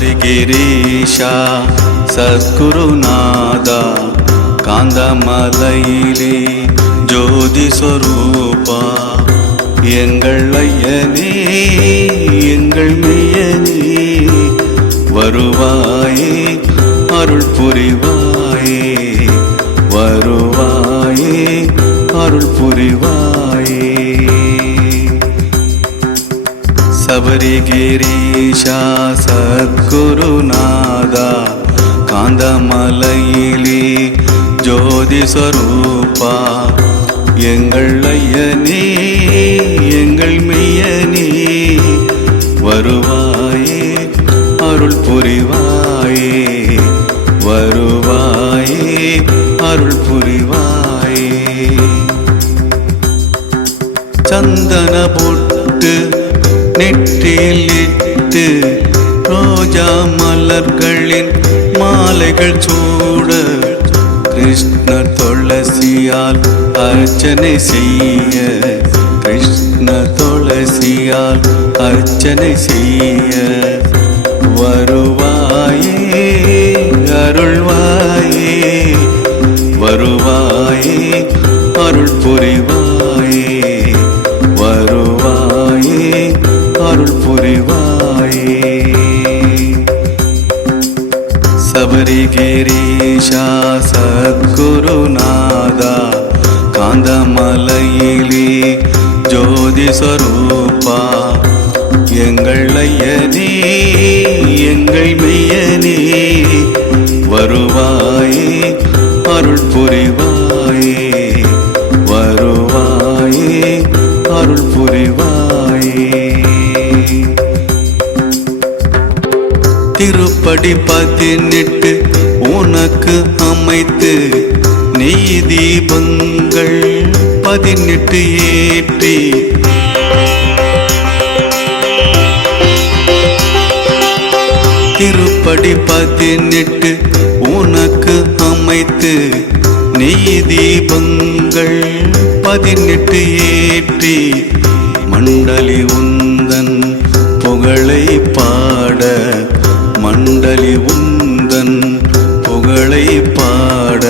சபரிகிரீஷா சத்குருநாதா காந்தமலையிலே ஜோதி ஸ்வரூபா எங்கள் ஐயனே எங்கள் மெய்யனே வருவாயே அருள் புரிவாயே வருவாயே அருள் புரிவாயே. சபரிகிரீஷா சத்குருநாதா காந்தமலையிலே ஜோதி ஸ்வரூபா எங்கள் ஐயனே எங்கள் மெய்யனே வருவாயே அருள் புரிவாயே வருவாயே அருள் புரிவாயே. சந்தன பொட்டு நெற்றியில் இட்டு ரோஜா மலர்களின் மாலைகள் சூட கிருஷ்ணர் துளசியால் அர்ச்சனை செய்ய கிருஷ்ண துளசியால் அர்ச்சனை செய்ய வருவாயே அருள்வாயே வருவாயே அருள் புரிவாயே வருவாயே அருள் புரிவாயே. சபரிகிரீஷா சத்குருநாதா காந்தமலையிலே ஜோதி ஸ்வரூபா எங்கள் ஐயனே எங்கள் மெய்யனே வருவாயே அருள் புரிவாயே வருவாயே அருள் புரிவாயே. திருப்படி 18 உனக்கு அமைத்து நெய் தீபங்கள் 18 ஏற்றி திருப்படி 18 உனக்கு அமைத்து நெய் தீபங்கள் 18 ஏற்றி மண்டலி உந்தன் புகழை பாட மண்டலி உந்தன் புகழை பாட